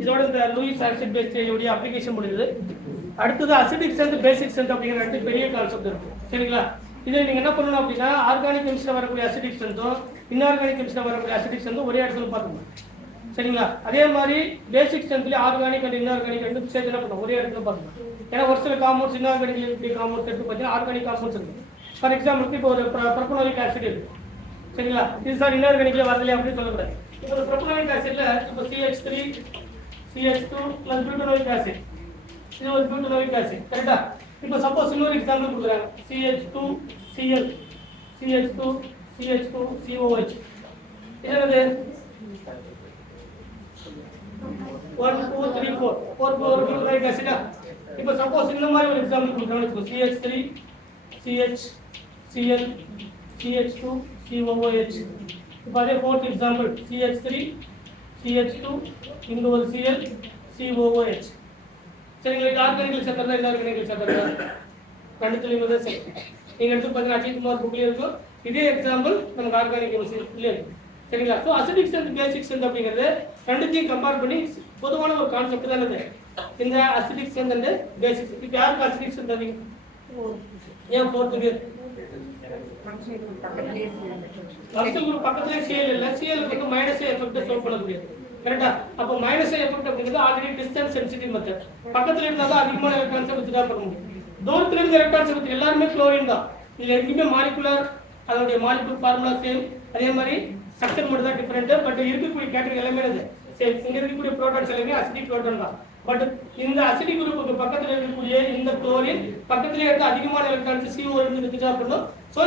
இதோட இந்த Lewis acid base தியரியோட application முடியுது. அடுத்தது அசிடிக் ஸ்ட்ரென்த் பேசிக் ஸ்ட்ரென்த் அப்படிங்கிற ரெண்டு பெரிய கான்செப்ட் இருக்கு. சரிங்களா? இதில் நீங்கள் என்ன பண்ணணும் அப்படின்னா ஆர்கானிக் கெமிஸ்ட்ரியில் வரக்கூடிய அசிடிக் ஸ்ட்ரென்த்தும் இன்ஆர்கானிக் கெமிஸ்ட்ரியில் வரக்கூடிய அசிடிக் ஸ்ட்ரென்த்தும் ஒரே இடத்துல பார்த்துக்கணும். சரிங்களா? அதே மாதிரி பேசிக் ஸ்ட்ரென்த்லேயே ஆர்கானிக் அண்ட் இன்ஆர்கானிக் ரெண்டு சேர்த்து என்ன பண்ணணும் ஒரே இடத்துல பார்த்துக்கணும். ஏன்னா ஒரு சில காம்பவுண்ட்ஸ் இன்ஆர்கானிக் இருக்கக்கூடிய காம்பவுண்ட்ஸ் எடுத்து பார்த்தீங்கன்னா ஆர்கானிக் காம்பவுண்ட்ஸ் இருக்கு. ஃபார் எக்ஸாம்பிளுக்கு இப்போ ஒரு ப்ரொபனோயிக் ஆசிட் இருக்கு. சரிங்களா? இது சார் இன்ஆர்கானிக்ல வரலையே அப்படின்னு சொல்லக்கூடாது. இப்போ ஒரு ப்ரொபனோயிக் ஆசிட்ல இப்போ CH3 CH2 + பியூட்டனோயிக் ஆசிட், இது ஒரு பியூட்டனோயிக் ஆசிட். கரெக்டா? இப்போ சப்போஸ் இன்னொரு எக்ஸாம்பிள் கொடுக்குறாங்க CH2 Cl CH2 CH2 COH. என்னது 1 2 3 4 ஒரு பியூட்டனோயிக் ஆசிடா? இப்போ சப்போஸ் இந்த மாதிரி ஒரு எக்ஸாம்பிள் கொடுக்குறாங்க CH3 CH Cl CH2 COOH. இப்போ அதே ஃபோர்த் எக்ஸாம்பிள் CH3 CH2 இங்க ஒரு Cl COOH. சரிங்களா? இது ஆர்கானிக்கல் சேர்க்கறதா இன்ஆர்கானிக்கல் சேர்க்கறதா? ரெண்டுத்துலயும் தான் சரி. நீங்க எடுத்து பார்த்தீங்கன்னா அஜித் குமார் புக்ல இருக்கும். இதே எக்ஸாம்பிள் நமக்கு ஆர்கானிக் கெமிஸ்ட்ரியில இருக்கு. சரிங்களா? ஸோ அசிடிக் ஸ்ட்ரென்த் பேசிக் ஸ்ட்ரென்த் அப்படிங்கிறது ரெண்டுத்தையும் கம்பேர் பண்ணி பொதுவான ஒரு கான்செப்ட் தான் இது. இந்த அசிடிக் ஸ்ட்ரென்த் அண்ட் பேசிக். இப்போ யாருக்கு அசிடிக் ஸ்ட்ரென்த் அதிகம்? ஏன் ஃபோர்த் பேர் ஃபங்க்ஷன் குரூப் பக்கத்துலயே Cl இல்ல. Cl க்கு மைனஸ் எஃபெக்ட் சால்வ் பண்ண முடியாது. கரெக்ட்டா? அப்ப மைனஸ் எஃபெக்ட் அப்படிங்கிறது ஆல்ரெடி டிஸ்டன்ஸ் சென்சிட்டிவ் மெத்தட். பக்கத்துல இருந்தா தான் அதிகமான எலக்ட்ரான்ஸ் வித்ட்ரா பண்ண முடியும். தூரத்துல இருந்து எலக்ட்ரான்ஸ் வித் எல்லாரும் குளோரின் தான். இதுல எங்கேயுமே மாலிகுலர் அதோட மாலிகுலர் ஃபார்முலா சேம். அதே மாதிரி ஸ்ட்ரக்சர் மட்டும் தான் டிஃபரெண்ட். பட் இருக்கக்கூடிய கேட்டகரி எல்லாமே இது சேம். இங்க இருக்கக்கூடிய புரோட்டான்ஸ் எல்லாமே அசிடிக் புரோட்டான் தான். பட் இந்த அசிடிக் குரூப்புக்கு பக்கத்துல இருக்கக்கூடிய இந்த குளோரின் பக்கத்துல இருக்க அதிகமான எலக்ட்ரான்ஸ் CO இருந்து வித்ட்ரா பண்ணும். சோ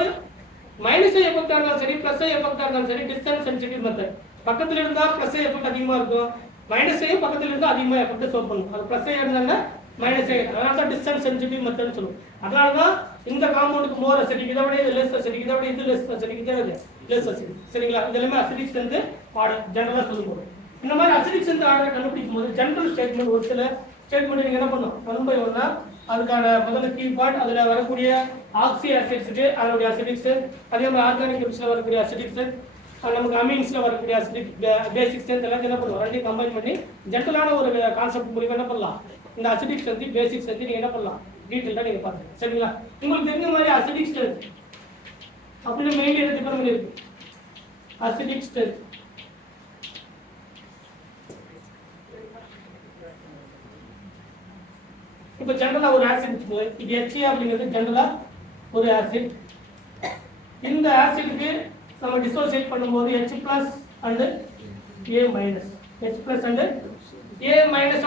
மைனஸ் எஃபெக்ட் ஆனாலும் சரி பிளஸ் எஃபெக்ட் ஆனாலும் சரி டிஸ்டன்ஸ் சென்சிட்டிவ் மெத்தட். பக்கத்துல இருந்தா பிளஸ் எஃபெக்ட் அதிகமா இருக்கும், மைனஸ் பக்கத்துல இருந்தா அதிகமா எஃபெக்ட் சோப் பண்ணும். அது பிளஸ் இருந்தாங்கன்னா மைனஸ் அதனால தான் டிஸ்டன்ஸ் சென்சிட்டிவ் மெத்தட்னு சொல்லுவோம். அதனால தான் இந்த காம்பவுண்டுக்கு மோர் அசிடிக், இதை விட இது லெஸ் அசிடிக், இதை விட இது லெஸ் அசிடிக், இதை விட லெஸ் அசிடிக். சரிங்களா? இதெல்லாமே அசிடிக் ஸ்ட்ரென்த் ஆர்டர் ஜெனரலா சொல்லும்போது இந்த மாதிரி அசிடிக் ஸ்ட்ரென்த் ஆர்டரை கண்டுபிடிக்கும் போது ஜெனரல் ஸ்டேட்மெண்ட் ஒரு சில ஸ்டேட்மெண்ட் நீங்க என்ன பண்ணணும் 1 by 1 அதுக்கான முதல்ல கீ பார்ட் அதுல வரக்கூடிய ஆக்சி ஆசிட்ஸ்க்கு அதனுடைய அசிடிக்ஸ், அதே மாதிரி ஆர்கானிக் கெமிஸ்ட்ரியில வரக்கூடிய அசிடிக்ஸ், நமக்கு அமீன்ஸ்ல வரக்கூடிய அசிடிக் பேசிக் ஸ்ட்ரென்த் எல்லாம் என்ன பண்ணுவோம் ரெண்டையும் கம்பைன் பண்ணி ஜெனரலான ஒரு கான்செப்ட் மூலமா என்ன பண்ணலாம் இந்த அசிடிக் ஸ்ட்ரென்த் பேசிக் ஸ்ட்ரென்த் நீங்க என்ன பண்ணலாம் டீடைலா நீங்க பாருங்க. சரிங்களா? உங்களுக்கு தெரிஞ்ச மாதிரி அசிடிக் ஸ்ட்ரென்த் அப்படின்னு மெயின்லி எதை டிஃபர் பண்ணி இருக்கு அசிடிக் ஸ்ட்ரென்த். இப்போ ஜெனரலா ஒரு ஆசிட் இது HA அப்படிங்கிறது ஜெனரலா ஒரு ஆசிட். இந்த ஆசிட்க்கு நம்ம டிசோசியேட் பண்ணும்போது H+ and A-, H+ and A-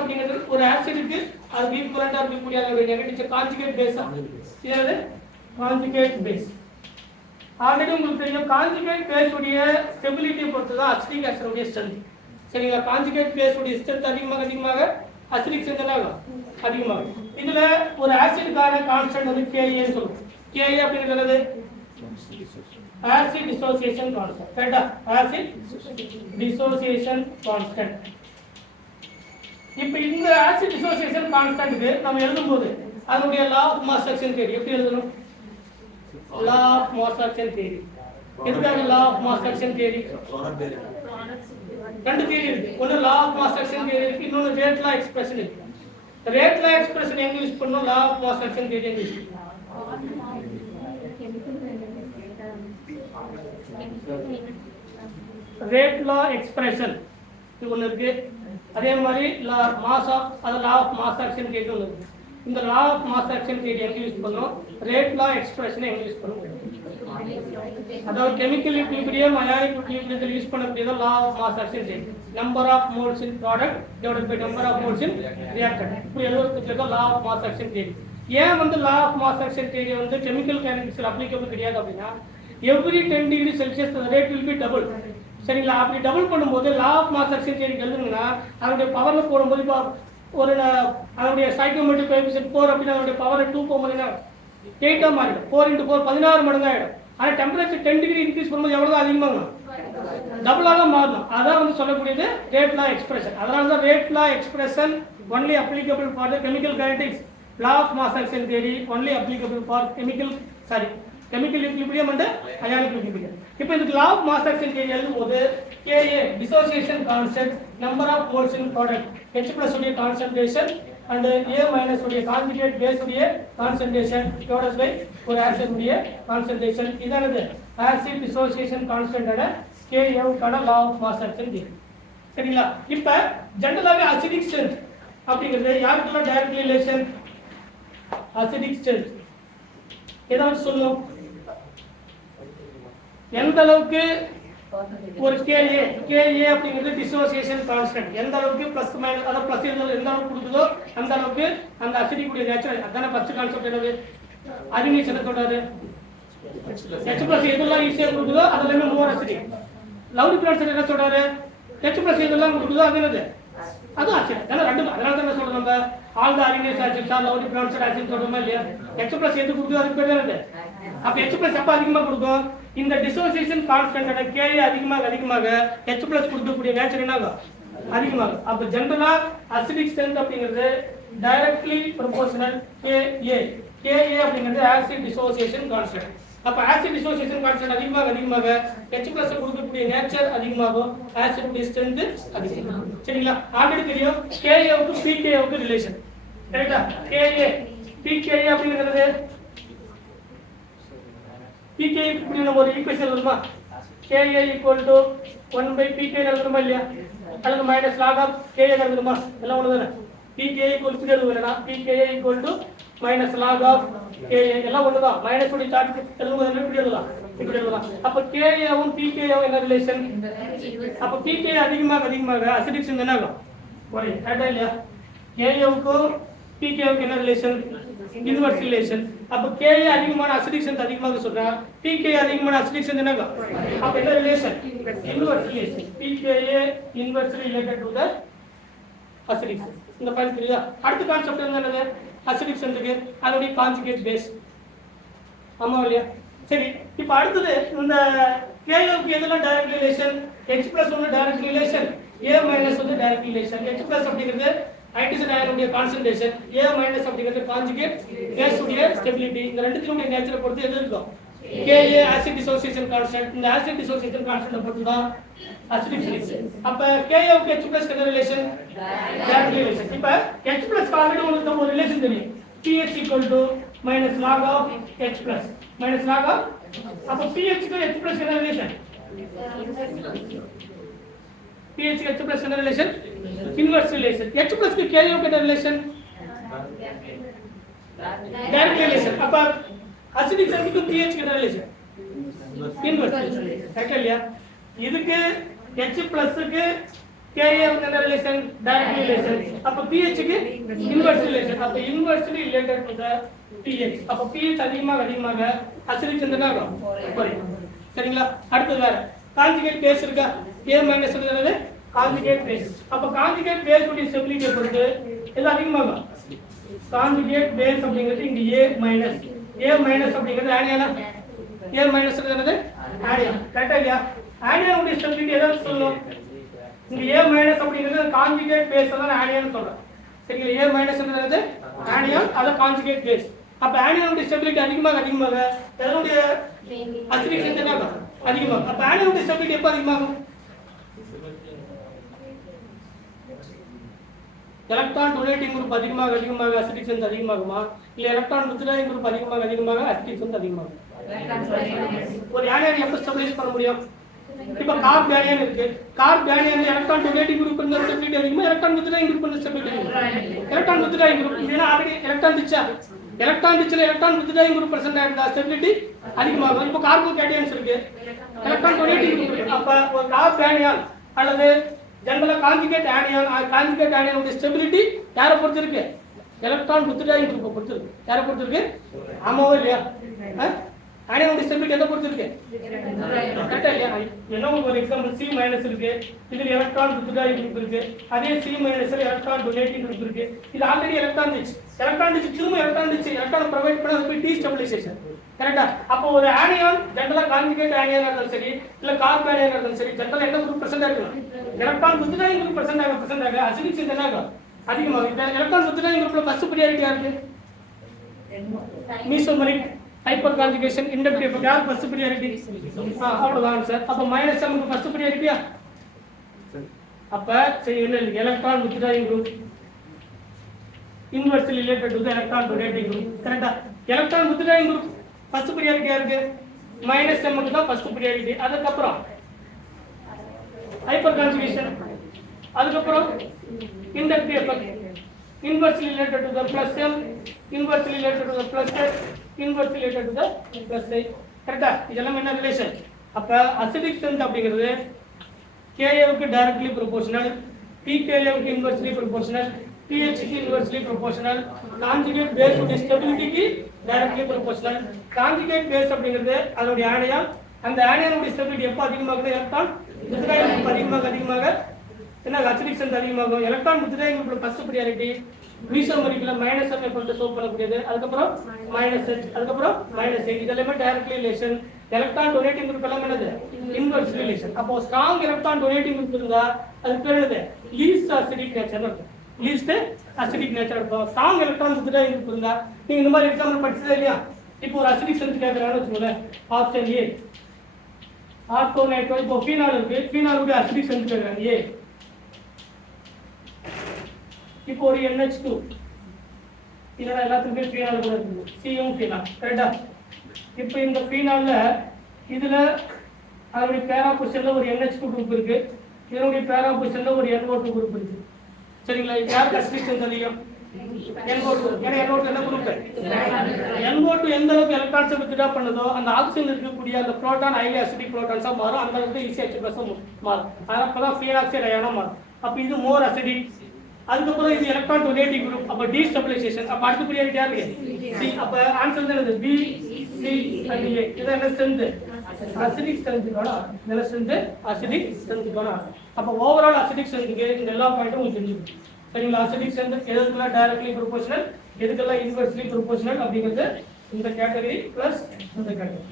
அப்படிங்கிறது ஒரு ஆசிட்க்கு அது ஈக்குவலண்டா இருக்கக்கூடிய அதோட நெகட்டிவ் கான்ஜுகேட் பேஸ். இது கான்ஜுகேட் பேஸ். ஆல்ரெடி உங்களுக்கு தெரியும் கான்ஜுகேட் பேஸ் உடைய ஸ்டெபிலிட்டி பொறுத்து தான் அசிடிக் ஆசிட் உடைய ஸ்ட்ரென்த். சரிங்களா? கான்ஜுகேட் பேஸ் உடைய ஸ்ட்ரென்த் அதிகமாக அசிடிக் ஸ்ட்ரென்த் அதிகமாகும். இதுல ஒரு ஆசிட்கான கான்ஸ்டன்ட் வந்து Ka ன்னு சொல்லுவோம். Ka அப்படிங்கிறது ஆசிட் டிசோசியேஷன் கான்ஸ்டன்ட். கரெக்ட்டா? Acid dissociation constant. இப்போ இந்த ஆசிட் டிசோசியேஷன் கான்ஸ்டன்ட்க்கு நம்ம எழுதும்போது அதனுடைய law of mass action theory எப்படி எழுதணும்? Law of mass action theory. எதுக்காக law of mass action theory? ரெண்டு தியரி இருக்கு. ஒன்னு law of mass action theory இருக்கு, இன்னொன்னு ரேட் லா எக்ஸ்பிரஷன் இருக்கு. ரேட் லா எக்ஸ்பிரஷன் எங்க யூஸ் பண்ணோம்? Law of mass action theory use பண்ணோம். ரேட் லா எக்ஸ்பிரஷன் இது ஒன்னு இருக்கு. அதே மாதிரி லா மாஸ் ஆஃப் அது law of mass action theory ஒன்னு இருக்கு. இந்த law of mass action theory எங்க யூஸ் பண்ணோம்? ரேட் லா எக்ஸ்பிரஷன் எங்க யூஸ் பண்ணுவோம்? அதாவது கெமிக்கல் ஈக்விலிபிரியம் அயானிக் ஈக்விலிபிரியத்தில் யூஸ் பண்ணக்கூடியது law of mass action theory. Number of moles in product divided by number of moles in reactant. இப்போ எழுதுறதுக்கு law of mass action theory. ஏன் வந்து law of mass action theory வந்து chemical கைனடிக்ஸ்ல applicable கிடையாது அப்படின்னா every 10 degree Celsius the rate will be double. சரிங்களா? அப்படி double பண்ணும்போது law of mass action theory எழுதுனீங்கன்னா அதனுடைய பவர்ல போடும்போது இப்போ ஒரு அதனுடைய ஸ்டாய்க்கியோமெட்ரிக் கோஎஃபிஷியன்ட் 4 அப்படினா அதனுடைய பவர் 2 போகும்போது 8 ஆ மாறிடும். 4 × 4 16 மடங்கு ஆயிடும். ஆனா டெம்பரேச்சர் 10 டிகிரி இன்க்ரீஸ் பண்ணும்போது எவ்வளவு அதிகமாகும்? டபுளா தான் மாறணும். அதான் வந்து சொல்லக்கூடியது ரேட் லா எக்ஸ்பிரஷன். அதனால தான் rate law expression only applicable for the chemical kinetics. Law of mass action theory only applicable for chemical equilibrium and ionic equilibrium. இப்போ இதுக்கு லா ஆஃப் மாஸ் ஆக்ஷன் கேள்வி எழுதும்போது Ka dissociation constant, number of moles in product, H plus உடைய concentration and A minus உடைய conjugate base உடைய concentration divided by ஒரு acid உடைய concentration. இதானது acid dissociation constant அட Ka கான law of mass action கேள்வி. சரிங்களா? இப்போ ஜெனரலாவே acidic strength அப்படிங்கிறது யாருக்கெல்லாம் டைரக்ட் ரிலேஷன்? acidic strength ஏதாவது சொல்லணும். எந்த அளவுக்கு ஒரு Ka அப்படிங்கிறது டிசோசியேஷன் கான்ஸ்டன்ட், எந்த அளவுக்கு பிளஸ் மைனஸ் அதாவது பிளஸ் எந்த அளவுக்கு கொடுக்குதோ அந்த அளவுக்கு அந்த அசிடிக் உடைய நேச்சர். அதான ஃபர்ஸ்ட் கான்செப்ட். என்னது அரினேஷன் என்ன சொல்றாரு? H பிளஸ் எதெல்லாம் ஈஸியா கொடுக்குதோ அதெல்லாம் மோர் அசிடிக். லவுடி பிளான்ஸ் என்ன சொல்றாரு? H பிளஸ் எதெல்லாம் கொடுக்குதோ அது என்னது? அது ஆசிட். அதனால ரெண்டு. அதனால தான் என்ன சொல்றோம் நம்ம all the arenes acids are லவுடி பிளான்ஸ் ஆசிட் சொல்றோமா இல்லையா? H பிளஸ் எது கொடுக்குதோ அதுக்கு பேர் என்னது? அப்ப H பிளஸ் எப்ப அதிகமா கொடுக்கும்? இந்த டிசோசியேஷன் கான்ஸ்டன்ட் Ka அதிகமாக H பிளஸ் கொடுக்கக்கூடிய நேச்சர் என்ன ஆகும்? அதிகமாகும். அப்ப ஜெனரலா அசிடிக் ஸ்ட்ரென்த் அப்படிங்கிறது டைரக்ட்லி ப்ரொபோர்ஷனல் Ka அப்படிங்கிறது ஆசிட் டிசோசியேஷன் கான்ஸ்டன்ட். அப்ப ஆசிட் டிசோசியேஷன் கான்ஸ்டன்ட் அதிகமாக H பிளஸ் கொடுக்கக்கூடிய நேச்சர் அதிகமாகும், ஆசிட் உடைய ஸ்ட்ரென்த் அதிகமாகும். சரிங்களா? ஆல்ரெடி தெரியும் Ka வுக்கு Pk வுக்கு ரிலேஷன். கரெக்ட்டா? Ka Pk அப்படிங்கிறது Pk இப்படி நம்ம ஒரு ஈக்குவேஷன் எழுதுமா? Ka = 1/Pk எழுதுமா இல்லையா? அல்லது மைனஸ் log of Ka எழுதுமா? எல்லாம் ஒண்ணுதானே. Pk = எழுதுவேனா? Pk = log of Ka எல்லாம் ஒண்ணுதான். மைனஸ் உடைய சார்ட் எழுதும்போது எப்படி எழுதலாம்? அப்ப Ka வும் Pk வும் என்ன ரிலேஷன்? அப்ப Pk அதிகமாக அசிடிக் ஸ்ட்ரென்த் என்ன ஆகும்? குறையும். கரெக்ட்டா இல்லையா? Ka வுக்கும் Pk வுக்கும் என்ன ரிலேஷன்? Inverse relation. அப்ப Ka அதிகமான அசிடிக் ஸ்ட்ரென்த் அதிகமாக சொல்றா, Pk அதிகமான அசிடிக் ஸ்ட்ரென்த் என்னங்க? அப்ப என்ன relation? Inverse relation. Pka inversely related to the acidic strength. இந்த பாயிண்ட் புரியுதா? அடுத்த கான்செப்ட் என்னது? அசிடிக் ஸ்ட்ரென்த்க்கு அதோட கான்ஜுகேட் பேஸ். ஆமா இல்லையா? சரி, இப்போ அடுத்து இந்த Ka வுக்கு எதெல்லாம் டைரக்ட் ரிலேஷன்? H+ ஒன்னு டைரக்ட் ரிலேஷன், A- வந்து டைரக்ட் ரிலேஷன். H+ அப்படிங்கிறது ஹைட்ரஜன் அயன் உடைய கான்சன்ட்ரேஷன், A- அப்படிங்கிறது கான்ஜுகேட் பேஸ் உடைய ஸ்டெபிலிட்டி. இந்த ரெண்டுத்தினுடைய நேச்சரை பொறுத்து எது இருக்கும்? Ka acid dissociation constant. இந்த ஆசிட் டிசோசியேஷன் கான்ஸ்டன்ட் பொறுத்து தான் அசிடிக் ரிலேஷன். அப்ப Ka வுக்கு H+ என்ன ரிலேஷன்? Direct relation. இப்போ H+ ஆல்ரெடி உங்களுக்கு ஒரு ரிலேஷன் தெரியும். pH = log of H+. log of அப்ப pH க்கு H+ என்ன ரிலேஷன்? pH க்கு H+ என்ன ரிலேஷன்? Inverse relation. H+ க்கு Ka வுக்கு என்ன ரிலேஷன்? Direct relation. அப்ப அசிடிக் ஸ்ட்ரென்த்க்கு pH க்கு என்ன ரிலேஷன்? Inverse relation. கரெக்ட்டா இல்லையா? இதுக்கு H+ க்கு Ka வுக்கு என்ன ரிலேஷன்? Direct relation. அப்ப pH க்கு இன்வெர்ஸ் ரிலேஷன். அப்ப inversely related to the pH. அப்ப pH அதிகமாக அசிடிக் ஸ்ட்ரென்த் என்ன ஆகும்? குறையும். சரிங்களா? அடுத்து வேற கான்ஜுகேட் பேஸ் இருக்கா? A- என்னது? Conjugate base. அப்ப கான்ஜுகேட் பேஸ் உடைய ஸ்டெபிலிட்டியை பொறுத்து எது அதிகமாகும்? கான்ஜுகேட் பேஸ் அப்படிங்கிறது இங்க A- அப்படிங்கிறது ஆனியனா? A- என்னது? ஆனியன். கரெக்ட்டா இல்லையா? ஆனியன் உடைய ஸ்டெபிலிட்டி எதாவது சொல்லணும். இங்க A- அப்படிங்கிறது கான்ஜுகேட் பேஸ் தான் ஆனியன் சொல்றோம். சரிங்களா? A- என்னது? ஆனியன், அது கான்ஜுகேட் பேஸ். அப்ப ஆனியன் உடைய ஸ்டெபிலிட்டி அதிகமாக எதனுடைய அசிடிக் ஸ்ட்ரென்த் என்ன ஆகும்? அதிகமாகும். அப்ப ஆனியன் உடைய ஸ்டெபிலிட்டி எப்ப அதிகமாகும்? எலக்ட்ரான் டொனேட்டிங் குரூப் அதிகமாக அசிடிக் ஸ்ட்ரென்த் அதிகமாகுமா, இல்ல எலக்ட்ரான் வித்ட்ராயிங் குரூப் அதிகமாக அசிடிக் ஸ்ட்ரென்த் அதிகமாகும்? ஒரு ஆனியன் எப்ப ஸ்டெபிலைஸ் பண்ண முடியும்? இப்ப கார்ப் ஆனியன் இருக்கு. கார்ப் ஆனியன்ல எலக்ட்ரான் டொனேட்டிங் குரூப் இந்த ஸ்டெபிலிட்டி அதிகமா, எலக்ட்ரான் வித்ட்ராயிங் குரூப் இந்த ஸ்டெபிலிட்டி அதிகமா? Electron withdrawing group. ஏன்னா ஆல்ரெடி எலக்ட்ரான் ரிச்சா, எலக்ட்ரான் வித்ட்ராயிங் குரூப் பிரசன்ட் ஆயிருந்தா ஸ்டெபிலிட்டி அதிகமாகும். இப்போ கார்போகேட்டையன்ஸ் இருக்கு, எலக்ட்ரான் டொனேட்டிங் குரூப் இருக்கு. அப்ப ஒரு கார்ப் ஆனியன் அல்லது ஜெனரலா கான்ஜுகேட் ஆனியன் உடைய ஸ்டெபிலிட்டி யாரை பொறுத்து இருக்கு? எலக்ட்ரான் வித்ட்ராயிங் குரூப்பை பொறுத்து இருக்கு. யாரை பொறுத்து இருக்கு? ஆமாவா இல்லையா? ஆனியன் ஸ்டெபிலிட்டி எதை பொறுத்து இருக்கு? கரெக்ட்டா இல்லையா? என்ன ஒரு எக்ஸாம்பிள் C- இருக்கு, இதுல எலக்ட்ரான் வித்ட்ராயிங் குரூப் இருக்கு. அதே C- ல எலக்ட்ரான் டொனேட்டிங் குரூப் இருக்கு. இது ஆல்ரெடி எலக்ட்ரான் ரிச் திரும்ப எலக்ட்ரான் ப்ரொவைட் பண்ண அது போய் டீஸ்டெபிலைசேஷன். கரெக்ட்டா? அப்போ ஒரு ஆனியன் ஜெனரலா கான்ஜுகேட் ஆனியனா இருந்தாலும் சரி, இல்ல கார்ப் ஆனியனா இருந்தாலும் சரி, ஜெனரலா என்ன குரூப் பிரசன்ட் ஆகும்? எலக்ட்ரான் வித்ட்ராயிங் குரூப் பிரசன்ட் ஆக அசிடிக் ஸ்ட்ரென்த் என்ன ஆகும்? அதிகமாகும். இந்த எலக்ட்ரான் வித்ட்ராயிங் குரூப்ல ஃபர்ஸ்ட் பிரியாரிட்டி யாருக்கு? மீசோமரிக் ஹைப்பர் கான்ஜுகேஷன் இண்டக்டிவ் எஃபெக்ட் யார் ஃபர்ஸ்ட் பிரியாரிட்டி அவ்வளவுதான் சார் அப்ப மைனஸ் நமக்கு ஃபர்ஸ்ட் பிரியாரிட்டியா அப்ப சரி என்ன electron withdrawing group inversely related to the electron donating group கரெக்ட்டா electron withdrawing group first priority யாருக்கு மைனஸ் நமக்கு தான் ஃபர்ஸ்ட் பிரியாரிட்டி அதுக்கு அப்புறம் ஹைப்பர் கான்ஜுகேஷன் அதுக்கு அப்புறம் inductive effect inversely related to the plus m inversely related to the plus s inversely related to the plus i கரெக்ட்டா இதெல்லாம் என்ன ரிலேஷன் அப்ப acidic strength அப்படிங்கிறது Ka க்கு directly proportional pKa க்கு inversely proportional pH க்கு inversely proportional conjugate base to stability க்கு directly proportional conjugate base அப்படிங்கிறது அதோட ஆணையம் அந்த ஆணையனோட ஸ்டெபிலிட்டி எப்ப அதிகமாகுது எலக்ட்ரான் withdrawing அதிகமாக என்ன acidic strength அதிகமாகும் electron withdrawing group first priority மீசோமரிக்குல மைனஸ் m எஃபெக்ட் சோப் பண்ணக்கூடியது அதுக்கு அப்புறம் மைனஸ் h அதுக்கு அப்புறம் மைனஸ் a இதெல்லாம் directly relation electron donating group எல்லாம் என்னது இன்வெர்ஸ் ரிலேஷன் அப்போ ஸ்ட்ராங் எலக்ட்ரான் டொனேட்டிங் குரூப் இருந்தா அது பேர் என்னது லீஸ்ட் அசிடிக் நேச்சர் இருக்கும் லீஸ்ட் அசிடிக் நேச்சர் இருக்கும் ஸ்ட்ராங் எலக்ட்ரான் withdrawing group இருந்தா நீங்க இந்த மாதிரி எக்ஸாம்பிள் படிச்சதே இல்லையா இப்போ ஒரு அசிடிக் ஸ்ட்ரென்த் கேக்குறாங்கன்னு வெச்சுக்கோங்க ஆப்ஷன் A ஆர்த்தோ நைட்ரோ இப்போ ஃபீனால் இருக்கு ஃபீனாலுடைய அசிடிக் ஸ்ட்ரென்த் கேக்குறாங்க A இப்போ ஒரு NH2 இதெல்லாம் எல்லாத்துக்குமே ஃபீனால் கூட இருக்கு சியும் ஃபீனால் கரெக்ட்டா இப்போ இந்த ஃபீனால்ல இதுல அதோட பேரா பொசிஷன்ல ஒரு NH2 குரூப் இருக்கு இதனுடைய பேரா பொசிஷன்ல ஒரு NO2 குரூப் இருக்கு சரிங்களா யார் அசிடிக் ஸ்ட்ரென்த் அதிகம் NO2 ஏன்னா NO2 என்ன குரூப் NO2 எந்த அளவுக்கு எலக்ட்ரான்ஸ் வித்ட்ரா பண்ணுதோ அந்த ஆக்சிஜன் இருக்கக்கூடிய அந்த புரோட்டான் ஹைலி அசிடிக் புரோட்டான்ஸா மாறும் அந்த அளவுக்கு ECH+ மாறும் அப்பதான் ஃபீனாக்சைடு அயனா மாறும் அப்ப இது மோர் அசிடிக் அதுக்கு அப்புறம் இது எலக்ட்ரான் டொனேட்டிங் குரூப் அப்ப டீஸ்டபிலைசேஷன் அப்ப அடுத்த பிரியாரிட்டி யாருக்கு சி அப்ப ஆன்சர் என்னது B C and A இது என்ன ஸ்ட்ரென்த் அசிடிக் ஸ்ட்ரென்த்கான என்ன ஸ்ட்ரென்த் அசிடிக் ஸ்ட்ரென்த்கான அப்ப ஓவரால் அசிடிக் ஸ்ட்ரென்த்க்கு இந்த எல்லா பாயிண்ட்டும் உங்களுக்கு தெரிஞ்சிருக்கும் சரிங்களா அசிடிக் ஸ்ட்ரென்த் எதுக்கெல்லாம் டைரக்ட்லி ப்ரொபோர்ஷனல் எதுக்கெல்லாம் இன்வெர்ஸ்லி ப்ரொபோர்ஷனல் அப்படிங்கிறது இந்த கேட்டகரி பிளஸ் இந்த கேட்டகரி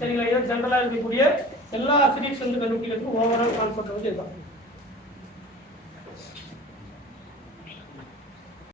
சரிங்களா இது ஜெனரலா இருக்கக்கூடிய எல்லா அசிடிக் ஸ்ட்ரென்த் கண்டுபிடிக்கிறதுக்கு ஓவரால் கான்செப்ட் வந்து இதுதான்